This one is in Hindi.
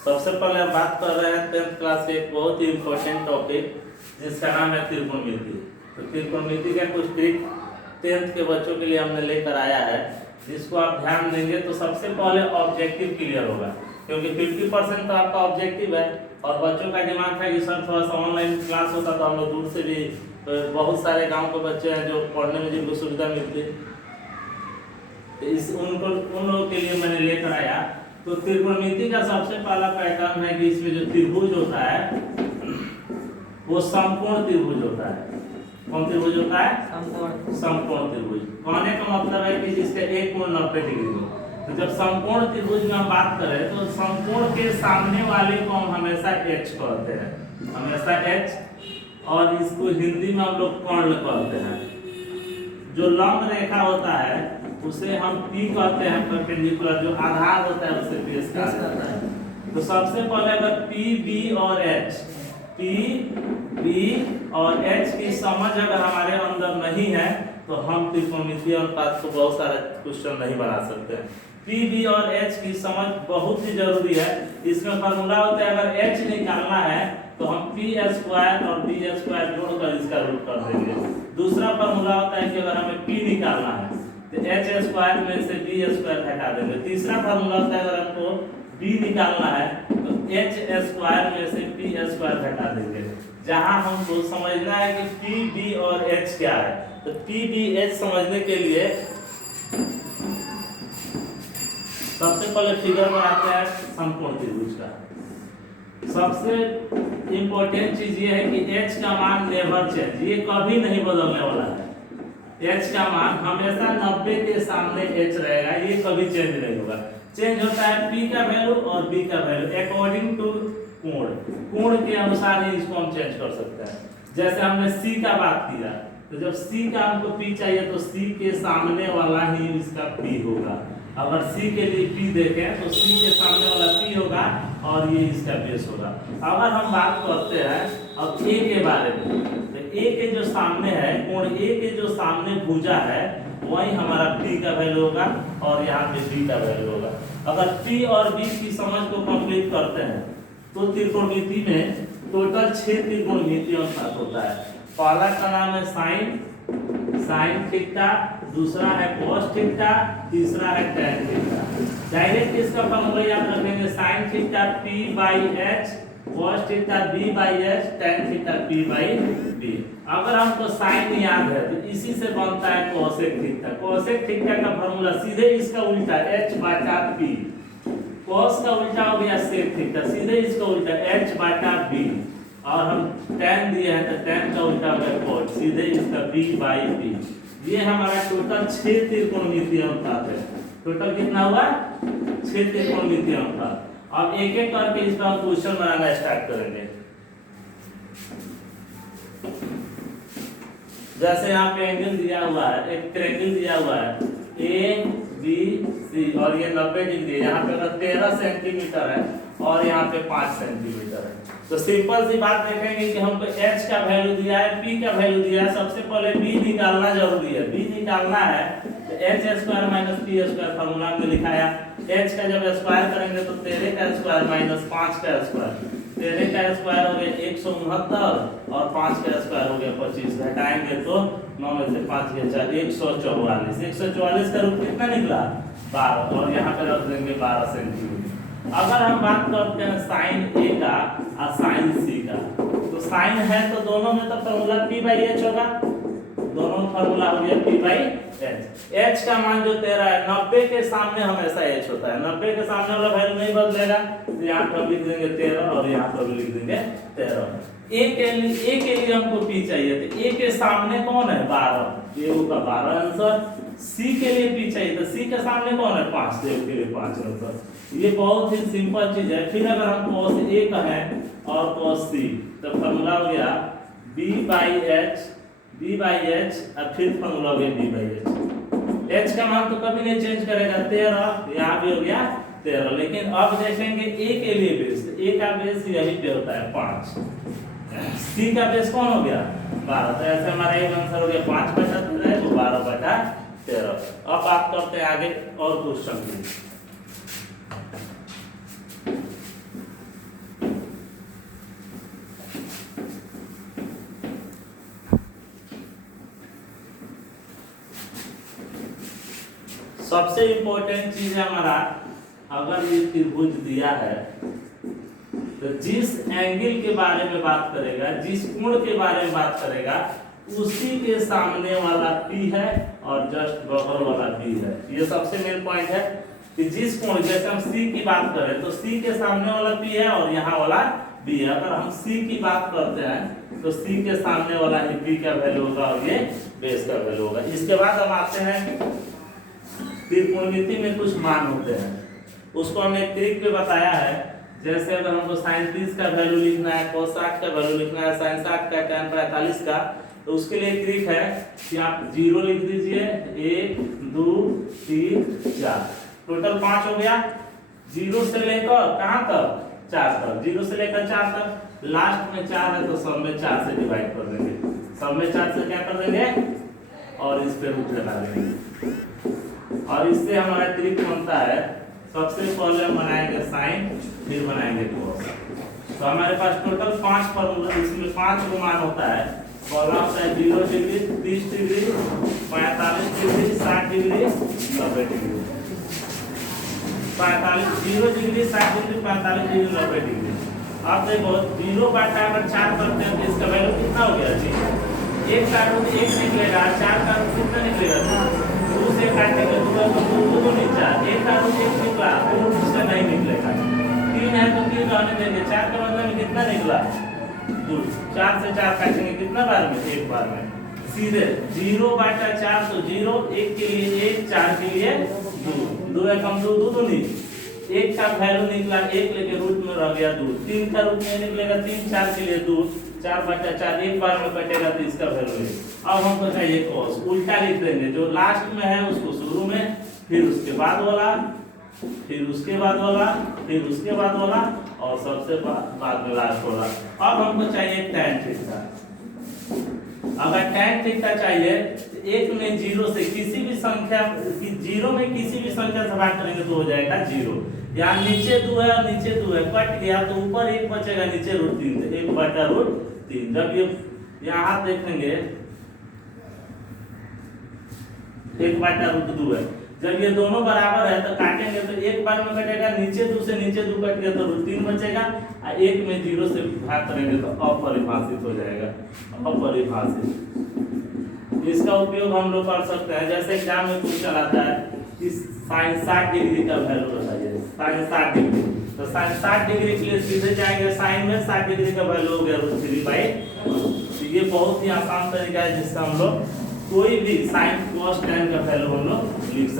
सबसे पहले हम बात कर रहे हैं 10th क्लास के एक बहुत ही इम्पोर्टेंट टॉपिक जिसका नाम है त्रिकोणमिति। तो त्रिकोणमिति का कुछ ट्रिक 10th के बच्चों के लिए हमने लेकर आया है, जिसको आप ध्यान देंगे तो सबसे पहले ऑब्जेक्टिव क्लियर होगा, क्योंकि 50% तो आपका ऑब्जेक्टिव है। और बच्चों का दिमाग था कि सर थोड़ा सा ऑनलाइन क्लास होता तो हम लोग दूर से भी, बहुत सारे गांव के बच्चे हैं जो पढ़ने में जिनको सुविधा मिलती है, उन लोगों के लिए मैंने लेकर आया। तो त्रिकोणमिति का सबसे पहला पैटर्न है कि इसमें जो त्रिभुज होता है वो समकोण त्रिभुज होता है। कौन त्रिभुज होता है? समकोण त्रिभुज। कहने का मतलब है कि जिसके एक कोण 90 डिग्री हो। तो जब समकोण त्रिभुज में हम बात करें तो समकोण के सामने वाले को हम हमेशा H कहते हैं, हमेशा H, और इसको हिंदी में हम लोग कर्ण कहते हैं। जो लंब रेखा होता है उसे हम P कहते हैं, परपेंडिकुलर जो आधार होता है उसे पेश करता है। तो सबसे पहले अगर P, B और H, P, B और H की समझ अगर हमारे अंदर नहीं है तो हम त्रिकोणमितीय अनुपात को बहुत सारे क्वेश्चन नहीं बना सकते। P, B और H की समझ बहुत ही जरूरी है। इसमें फार्मूला होता है, अगर H निकालना है तो हम P स्क्वायर और B स्क्वायर जोड़कर इसका रूट कर देंगे। दूसरा फार्मूला होता है कि अगर हमें P निकालना है तो H स्क्वायर में से B स्क्वायर हटा देंगे। तीसरा फार्मूला होता है अगर हमको B निकालना है तो H स्क्वायर में से P स्क्वायर हटा देंगे। जहां हमको समझना है कि P, B और H क्या है, तो P, B, H समझने के लिए सबसे पहले फिगर बनाते हैं समकोण त्रिभुज का। सबसे इंपॉर्टेंट चीज ये है कि H का मान नेवर चेंज, ये कभी नहीं बदलने वाला है। H का मान हमेशा 90 के सामने H रहेगा, ये कभी चेंज नहीं होगा। चेंज होता है P का वैल्यू और B का वैल्यू अकॉर्डिंग टू कोण, कोण के अनुसार ही इसको हम चेंज कर सकते हैं। जैसे हमने C का बात किया, तो जब C का हमको P चाहिए तो C के सामने वाला ही इसका P होगा। अगर C के लिए P देखें तो C के सामने वाला P होगा और ये इसका बेस होगा। अगर हम बात करते हैं अब A के बारे में, तो A के जो सामने है, कोण A के जो सामने भुजा है वही हमारा P का वैल्यू होगा और यहाँ पे B का वैल्यू होगा। अगर P और B की समझ को कंप्लीट करते हैं तो त्रिकोणमिति में टोटल 6 त्रिकोणमितीय अनुपात होता है। पहला का नाम है साइन थीटा, दूसरा है cos थीटा, तीसरा है tan थीटा। डायरेक्ट इसका फॉर्मूला याद रखेंगे, sin theta P by H, cos theta B by H, tan theta P by B। अगर हमको sin याद है तो इसी से बनता है cosec थीटा। cosec थीटा का फॉर्मूला सीधे इसका उल्टा H बटा P, cos का उल्टा हो गया sec थीटा, सीधे इसका उल्टा H बटा B, और हम tan दिए हैं तो tan का उल्टा हो गया cos, सीधे इसका B by B। ये हमारा टोटल 6 त्रिकोणमितीय अनुपात है। टोटल कितना हुआ? 6 त्रिकोणमितीय अनुपात। अब एक एक करके इस पर हम क्वेश्चन बनाना स्टार्ट करेंगे। जैसे यहाँ पे एंगल दिया हुआ है, एक ट्रायंगल दिया हुआ है ABC और ये 90 डिग्री है। यहाँ पे अगर 13 सेंटीमीटर है और यहाँ पे 5 सेंटीमीटर है, तो सिंपल सी बात देखेंगे कि हमको H का वैल्यू दिया है, P का वैल्यू दिया है, सबसे पहले B निकालना जरूरी है। B निकालना है तो H square minus P square formula में लिखाया। H का जब स्क्वायर करेंगे तो 13 का स्क्वायर माइनस 5 का स्क्वायर, 13 का स्क्वायर हो गया 169 और 5 का स्क्वायर हो गया 25। घटाएंगे तो 9 में से 5 गया 4, 144। 144 का रूट कितना निकला? 12, और यहाँ पे रख देंगे 12 सेंटीमीटर। अगर हम बात करते हैं साइन A का और साइन C का, तो साइन है तो दोनों में तो फॉर्मूला P by H होगा, दोनों फॉर्मूला हो गया P by H। H का मान जो 13 है, 90 के सामने हमेशा H होता है, 90 के सामने वाला वैल्यू नहीं बदलेगा, तो यहाँ पर लिख देंगे 13 और यहाँ पर लिख देंगे 13। A के लिए हमको P चाहिए, तो A के सामने कौन है? 12, ये होगा 12 आंसर। C के लिए P चाहिए, तो C के सामने कौन है? 5, तो के लिए 5 आंसर। ये बहुत ही सिंपल चीज है। फिर अगर हम cos A कहें और cos C, तो फॉर्मूला हो गया B by H और फिर फॉर्मूला हो गया B by H। H का मान तो कभी नहीं चेंज करेगा, 13, यहाँ भी हो गया 13। लेकिन अब देखेंगे A के लिए बेस, तो A का बेस यही पे होता है 5, C का बेस कौन हो गया? 12। तो ऐसे हमारा एक आंसर हो गया 5 बटा 13 तो 12 बटा 13। अब बात करते हैं आगे और क्वेश्चन की। सबसे इम्पोर्टेंट चीज है हमारा, अगर ये त्रिभुज दिया है तो जिस एंगल के बारे में बात करेगा, जिस कोण के बारे में बात करेगा, उसी के सामने वाला P है और जस्ट बगल वाला B है। ये सबसे मेन पॉइंट है कि जिस कोण, जैसे हम C की बात करें तो C के सामने वाला P है और यहाँ वाला B है। अगर हम C की बात करते हैं तो C के सामने वाला ही B का वैल्यू होगा और ये बेस का वैल्यू होगा। इसके बाद हम आते हैं त्रिकोणमिति में कुछ मान होते हैं, उसको हमने ट्रिक पे बताया है। जैसे अगर हमको sin 30 का वैल्यू लिखना है, cos 60 का वैल्यू लिखना है, sin 60 का, tan 45 का, तो उसके लिए एक ट्रिक है कि आप 0 लिख दीजिए, 1 2 3 4, टोटल 5 हो गया। 0 से लेकर कहां तक? 4 तक। 0 से लेकर 4 तक, लास्ट में 4 है तो सब में 4 से डिवाइड कर देंगे। सब में 4 से क्या कर देंगे और इस पे रूट लगा देंगे। और इससे हमारा ट्रिक बनता है, सबसे पहले हम बनाएंगे साइन, फिर बनाएंगे कोस। तो हमारे पास टोटल 5 फॉर्मूला, इसमें 5 गो मान होता है। पहला होता है 0 degree, 30 degree, 45 degree, 60 degree, 90 degree. 0 degree, 60 degree, 45 degree, 90 degree. अब देखो 0 बटा अगर 4 करते हैं तो इसका वैल्यू कितना हो गया जी? 1 का रूट 1 निकलेगा, 4 का रूट कितना निकलेगा? 2 से काटेंगे तो नीचा 1 का रूट 1 निकला, रूट इसका नहीं निकलेगा। 3 है तो 3 रहने देंगे, 4 का मतलब कितना निकला? 2। 4 से 4 काटेंगे कितना बार में? एक बार में। सीधे 0 बटा 4 तो 0, 1 के लिए 1, 4 के लिए 2, 2 है कम 2, 2 नहीं। 1 का वैल्यू निकला 1, लेके रूट में रह गया 2। 3 का रूट नहीं निकलेगा 3, 4 के लिए 2, 4 बटा 4 एक बार में कटेगा तो इसका वैल्यू है। अब हमको चाहिए cos, उल्टा लिख देंगे, जो लास्ट में है उसको शुरू में, फिर उसके बाद वाला, फिर उसके बाद वाला, फिर उसके बाद वाला और सबसे बाद में लास्ट वाला। अब हमको चाहिए tan थीटा। अगर tan थीटा चाहिए तो 1 में 0 से किसी भी संख्या, 0 में किसी भी संख्या से भाग करेंगे तो हो जाएगा 0। यहाँ नीचे 2 है और नीचे 2 है, कट गया तो ऊपर 1 बचेगा, नीचे √3, 1 बटा √3। जब ये यहाँ देखेंगे 1 बटा √2 है, जब ये दोनों बराबर है तो काटेंगे तो एक बार में कटेगा, नीचे 2 से नीचे 2 कट गया तो √3 बचेगा, और 1 में 0 से भाग करेंगे तो अपरिभाषित हो जाएगा, अपरिभाषित। इसका उपयोग हम लोग कर सकते हैं, जैसे एग्जाम में क्वेश्चन आता है कि sin 60 डिग्री का वैल्यू बताइए, sin 60 डिग्री, तो sin 60 डिग्री के लिए सीधे जाएंगे साइन में, 60 डिग्री का वैल्यू हो गया √3/1। तो ये बहुत ही आसान तरीका है जिसका हम लोग कोई भी sin cos tan का वैल्यू हम लोग लिख सकते हैं।